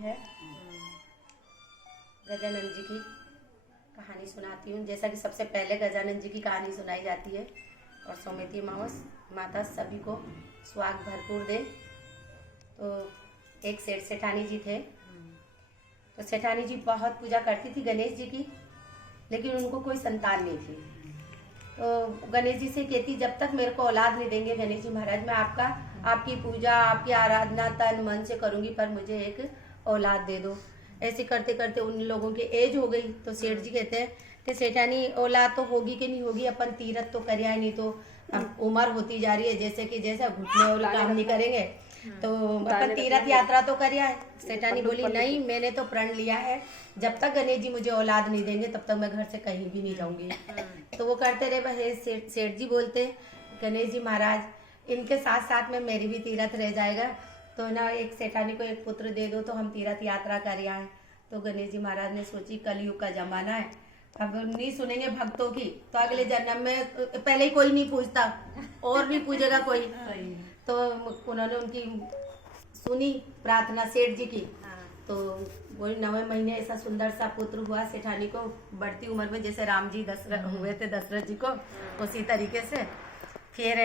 है गजानन जी की कहानी सुनाती हूँ। जैसा कि सबसे पहले गजानन जी की कहानी सुनाई जाती है और सौमित्री माता सभी को स्वाग भरपूर दे। तो एक सेठानी जी थे। तो सेठानी जी बहुत पूजा करती थी गणेश जी की, लेकिन उनको कोई संतान नहीं थी। तो गणेश जी से कहती, जब तक मेरे को औलाद नहीं देंगे गणेश जी महाराज, मैं आपकी पूजा आपकी आराधना तन मन से करूंगी, पर मुझे एक औलाद दे दो। ऐसे करते करते उन लोगों की एज हो गई। तो सेठ जी कहते हैं कि सेठानी औलाद तो होगी कि नहीं होगी, अपन तीरथ तो कर नहीं, तो अब उम्र होती जा रही है, जैसे कि जैसा घुटने वाले काम नहीं करेंगे तो अपन तीर्थ यात्रा तो करिया है। सेठानी बोली नहीं, मैंने तो प्रण लिया है, जब तक गणेश जी मुझे औलाद नहीं देंगे तब तक मैं घर से कहीं भी नहीं जाऊंगी। तो वो करते रहे। भाई सेठ जी बोलते, गणेश जी महाराज इनके साथ साथ में मेरी भी तीर्थ रह जाएगा, तो ना एक सेठानी को एक पुत्र दे दो तो हम तीर्थ यात्रा कर आए। तो गणेश जी महाराज ने सोची कलयुग का जमाना है, अब नहीं सुनेंगे भक्तों की तो अगले जन्म में पहले ही कोई नहीं पूछता और भी पूछेगा कोई। तो उन्होंने उनकी सुनी प्रार्थना सेठ जी की। तो वो 9वें महीने ऐसा सुंदर सा पुत्र हुआ सेठानी को, बढ़ती उम्र में, जैसे राम जी हुए थे दशरथ जी को, उसी तरीके से। फिर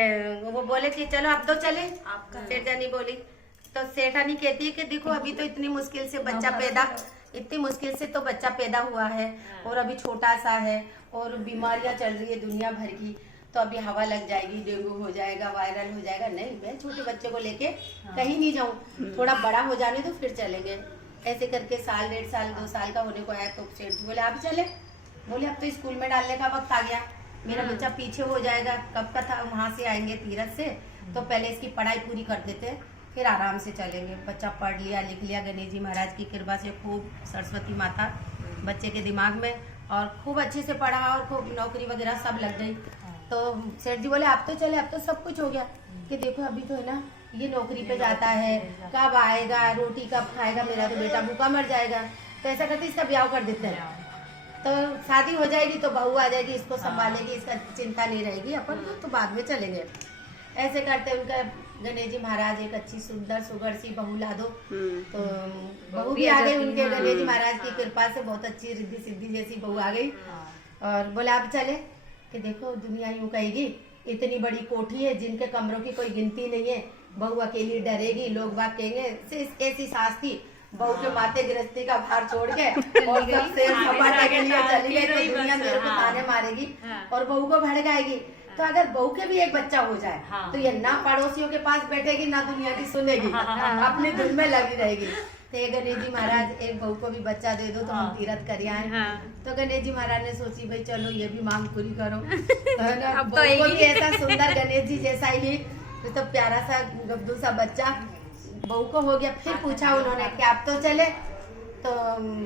वो बोले कि चलो अब तो चले। सेठानी बोली तो सेठानी कहती है कि देखो अभी तो इतनी मुश्किल से बच्चा पैदा हुआ है और अभी छोटा सा है और बीमारियां चल रही है दुनिया भर की, तो अभी हवा लग जाएगी, डेंगू हो जाएगा, वायरल हो जाएगा। नहीं, मैं छोटे बच्चे को लेके कहीं नहीं जाऊं, थोड़ा बड़ा हो जाने तो फिर चलेंगे। ऐसे करके साल 1.5 साल 2 साल का होने को आया तो सेठ बोले आप चले। बोले अब तो स्कूल में डालने का वक्त आ गया, मेरा बच्चा पीछे हो जाएगा, कब का था वहां से आएंगे तीरथ से, तो पहले इसकी पढ़ाई पूरी कर देते फिर आराम से चलेंगे। बच्चा पढ़ लिया लिख लिया, गणेश जी महाराज की कृपा से खूब सरस्वती माता बच्चे के दिमाग में, और खूब अच्छे से पढ़ा और खूब नौकरी वगैरह सब लग गई। तो सेठ जी बोले आप तो चले, अब तो सब कुछ हो गया, कि देखो अभी तो है ना ये नौकरी पे जाता है, कब आएगा, रोटी कब खाएगा, मेरा तो बेटा भूखा मर जाएगा। तो ऐसा करते इसका ब्याह कर देते हैं, तो शादी हो जाएगी तो बहू आ जाएगी, इसको संभालेगी, इसका चिंता नहीं रहेगी, अपन तो बाद में चलेंगे। ऐसे करते उनका गणेश जी महाराज एक अच्छी सुंदर सुगर सी बहू ला दो। तो बहू भी आ गई उनके गणेश जी महाराज की कृपा से, बहुत अच्छी रिद्धि सिद्धि जैसी बहू आ गई। और बोले आप चले, कि देखो दुनिया यूं कहेगी इतनी बड़ी कोठी है जिनके कमरों की कोई गिनती नहीं है, बहू अकेली डरेगी, लोग बात कहेंगे ऐसी सास थी, बहू के माथे गृहस्थी का भार छोड़ के और सबसे सपाटा के लिए चली गई, तो दुनिया मेरे को ताने मारेगी और बहू को भड़काएगी। तो अगर बहू के भी एक बच्चा हो जाए तो ये ना पड़ोसियों के पास बैठेगी ना दुनिया की सुनेगी, अपनी धुन में लगी रहेगी। तो गणेश जी महाराज एक बहू को भी बच्चा दे दो तो हम तीरथ कर आए। तो गणेश जी महाराज ने सोची भाई चलो ये भी मांग पूरी करो। तो बहू को भी ऐसा सुंदर गणेश जी जैसा ही तो प्यारा सा गब्दू सा बच्चा बहू को हो गया। फिर पूछा उन्होंने कि आप तो चले, तो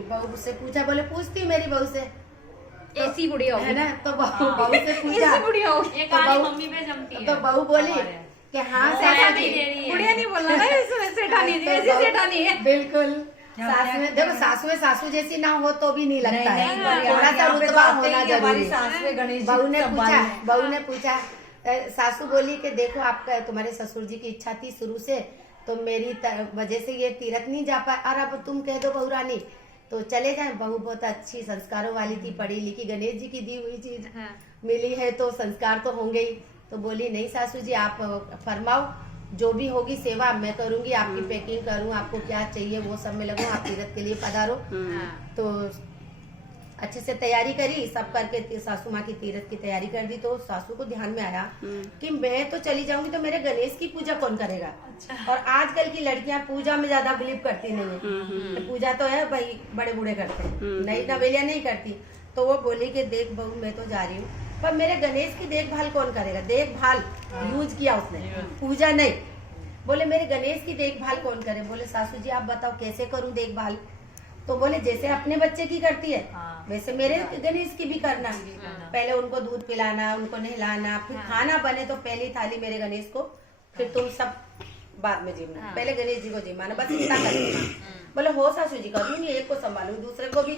बहू से पूछा, बोले पूछती मेरी बहू से ऐसी बुढ़िया है ना, तो बहू से पूछा, तो बहू बोली कि हाँ बुढ़िया नहीं बोलना ना, सेठानी जी ऐसी सेठानी है बिल्कुल। सासू में देखो, सासू जैसी ना हो तो भी नहीं लगता है, थोड़ा सा रुतबा होना जरूरी है। बहू ने पूछा, सासू बोली कि देखो आपका तुम्हारे ससुर जी की इच्छा थी शुरू से, तो मेरी वजह से ये तीरथ नहीं जा पाए, और अब तुम कह दो बहू रानी तो चले जाए। बहू बहुत अच्छी संस्कारों वाली थी, पढ़ी लिखी, गणेश जी की दी हुई चीज मिली है तो संस्कार तो होंगे ही। तो बोली नहीं सासू जी आप फरमाओ, जो भी होगी सेवा मैं करूंगी, आपकी पैकिंग करूं, आपको क्या चाहिए वो सब में लगूं, आप तीरथ के लिए पधारो। तो अच्छे से तैयारी करी, सब करके सासू माँ की तीरथ की तैयारी कर दी। तो सासू को ध्यान में आया कि मैं तो चली जाऊंगी तो मेरे गणेश की पूजा कौन करेगा। और आजकल की लड़कियां पूजा में ज्यादा बिलीव करती नहीं है, पूजा तो है भाई बड़े बूढ़े करते हैं, नई नवेलियां नहीं करती। तो वो बोली कि देख बहू मैं तो जा रही हूँ, पर मेरे गणेश की देखभाल कौन करेगा। देखभाल यूज किया उसने, पूजा नहीं। बोले मेरे गणेश की देखभाल कौन करे। बोले सासू जी आप बताओ कैसे करूँ देखभाल। तो बोले जैसे अपने बच्चे की करती है वैसे मेरे गणेश की भी करना। पहले उनको दूध पिलाना, उनको नहलाना, फिर खाना बने तो पहली थाली मेरे गणेश को, फिर तुम सब बाद में जिमना, पहले गणेश जी को जिमाना, बस इतना करना। बोले हो सासू जी कभी नहीं, एक को संभालू दूसरे को भी।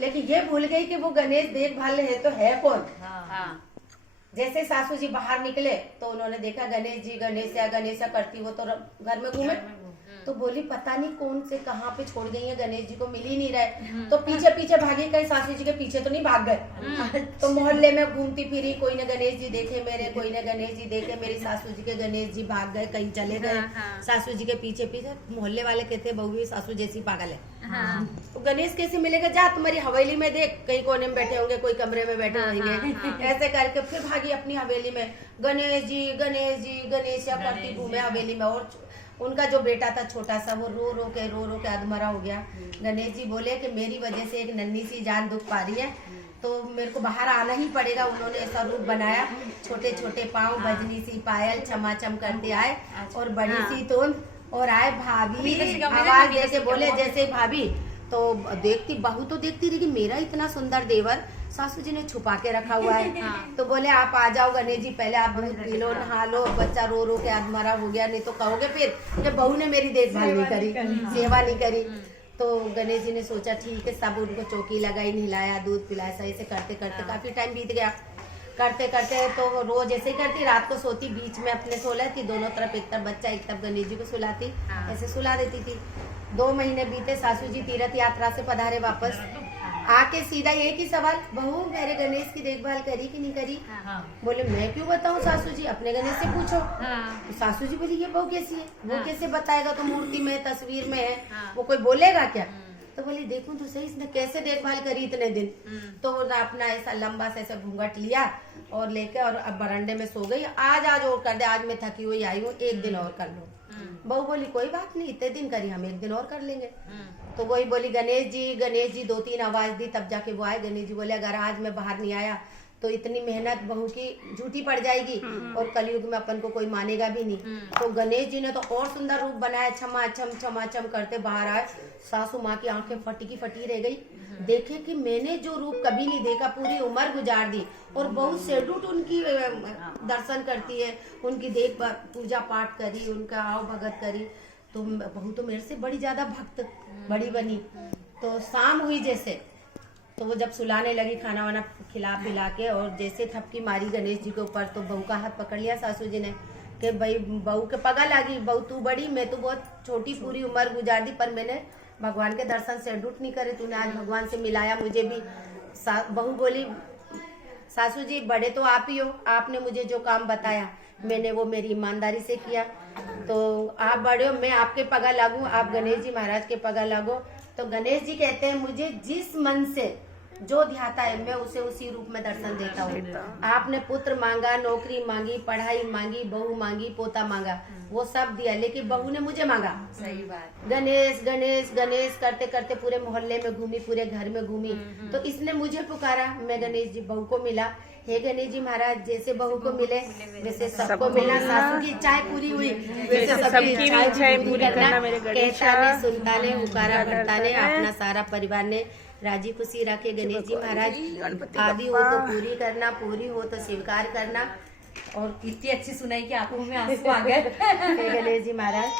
लेकिन ये भूल गई कि वो गणेश देखभाल है तो है कौन। जैसे सासू जी बाहर निकले तो उन्होंने देखा गणेश जी गणेश करती, वो तो घर में घूमे। तो बोली पता नहीं कौन से कहाँ पे छोड़ गई है, गणेश जी को मिल ही नहीं रहे। तो पीछे पीछे भागी, कहीं सासू जी के पीछे तो नहीं भाग गए। तो मोहल्ले में घूमती फिरी, कोई ने गणेश जी देखे मेरे, कोई ने गणेश जी देखे मेरी सासू जी के, गणेश जी भाग गए कहीं चले गए सासू जी के पीछे पीछे। मोहल्ले वाले कहते बहू भी सासू जैसी पागल है, तो गणेश कैसे मिलेगा, जा तुम्हारी हवेली में देख, कहीं कोने में बैठे होंगे, कोई कमरे में बैठे होंगे। ऐसे करके फिर भागी अपनी हवेली में, गणेश जी गणेश जी गणेश करती घूमे हवेली में। और उनका जो बेटा था छोटा सा, वो रो रो के अधमरा हो गया। गणेश जी बोले कि मेरी वजह से एक नन्ही सी जान दुख पा रही है, तो मेरे को बाहर आना ही पड़ेगा। उन्होंने ऐसा रूप बनाया, छोटे छोटे पाँव, बजनी सी पायल, चमाचम करते आए और बड़ी सी तोंद, और आए भाभी, आवाज जैसे बोले जैसे भाभी। तो देखती बहू तो देखती रही कि मेरा इतना सुंदर देवर सासू जी ने छुपा के रखा हुआ है। तो बोले आप आ जाओ गणेश जी, पहले आप दूध पी लो, नहा लो, बच्चा रो रो के आधमरा हो गया, नहीं तो कहोगे फिर कि बहू ने मेरी देखभाल नहीं करी, सेवा नहीं करी। तो गणेश जी ने सोचा ठीक है, सब उनको चौकी लगाई, नहलाया, दूध पिलाया, सही से करते करते काफी टाइम बीत गया। करते करते तो रोज ऐसे ही करती, रात को सोती बीच में अपने सो लेती, दोनों तरफ एक तरफ बच्चा एक तरफ गणेश जी को सुलाती, ऐसे सुला देती थी। 2 महीने बीते, सासू जी तीर्थ यात्रा से पधारे वापस, आके सीधा एक ही सवाल, बहू मेरे गणेश की देखभाल करी कि नहीं करी? बोले मैं क्यों बताऊं सासू जी, अपने गणेश से पूछो। तो सासू जी बोली ये बहू कैसी है, वो कैसे बताएगा, तो मूर्ति में तस्वीर में है, वो कोई बोलेगा क्या? तो बोली देखूं तो सही इसने कैसे देखभाल करी इतने दिन। तो वो अपना ऐसा लंबा सा ऐसा घूंघट लिया और लेके और अब बरामदे में सो गई। आज और कर दे, आज मैं थकी हुई आई हूँ, एक दिन और कर लो। बहू बोली कोई बात नहीं, इतने दिन करी, हम एक दिन और कर लेंगे। तो वही बोली गणेश जी 2-3 आवाज दी, तब जाके वो आए। गणेश जी बोले अगर आज मैं बाहर नहीं आया तो इतनी मेहनत बहू की झूठी पड़ जाएगी और कलयुग में अपन को कोई मानेगा भी नहीं। तो गणेश जी ने तो और सुंदर रूप बनाया, छमाछम करते बाहर आए। सासू माँ की आंखें फटी रह गई, देखे कि मैंने जो रूप कभी नहीं देखा, पूरी उम्र गुजार दी और बहुत सेडूट उनकी दर्शन करती है, उनकी देख पूजा पाठ करी, उनका आव भगत करी। तो बहू तो मेरे से बड़ी ज्यादा भक्त बड़ी बनी। तो शाम हुई जैसे, तो वो जब सुलाने लगी, खाना वाना खिला पिला के, और जैसे थपकी मारी गणेश जी के ऊपर, तो बहू का हाथ पकड़ लिया सासू जी ने कि भाई बहू के पगा लगी, बहू तू बड़ी, मैं तो बहुत छोटी, पूरी उम्र गुजार दी, पर मैंने भगवान के दर्शन से डूट नहीं करे, तूने आज भगवान से मिलाया मुझे भी। बहू बोली सासू जी बड़े तो आप ही हो, आपने मुझे जो काम बताया मैंने वो मेरी ईमानदारी से किया, तो आप बड़े हो, मैं आपके पगा लागू, आप गणेश जी महाराज के पगा लागो। तो गणेश जी कहते हैं मुझे जिस मन से जो ध्याता है मैं उसे उसी रूप में दर्शन देता हूँ। आपने पुत्र मांगा, नौकरी मांगी, पढ़ाई मांगी, बहू मांगी, पोता मांगा, वो सब दिया, लेकिन बहू ने मुझे मांगा। सही बात। गणेश गणेश गणेश करते करते पूरे मोहल्ले में घूमी, पूरे घर में घूमी, तो इसने मुझे पुकारा, मैं गणेश जी बहू को मिला। हे गणेश जी महाराज जैसे बहू को मिले वैसे सबको मिला, सासू की इच्छाएं पूरी हुई वैसे सबकी इच्छाएं पूरी करना, कहता ने सुनता ने उकारा करता ने, अपना सारा परिवार ने राजी खुशी रखे। गणेश जी महाराज आदि हो तो पूरी करना, पूरी हो तो स्वीकार करना। और कितनी अच्छी सुनाई कि आंखों में आंसू आ गए। गणेश जी महाराज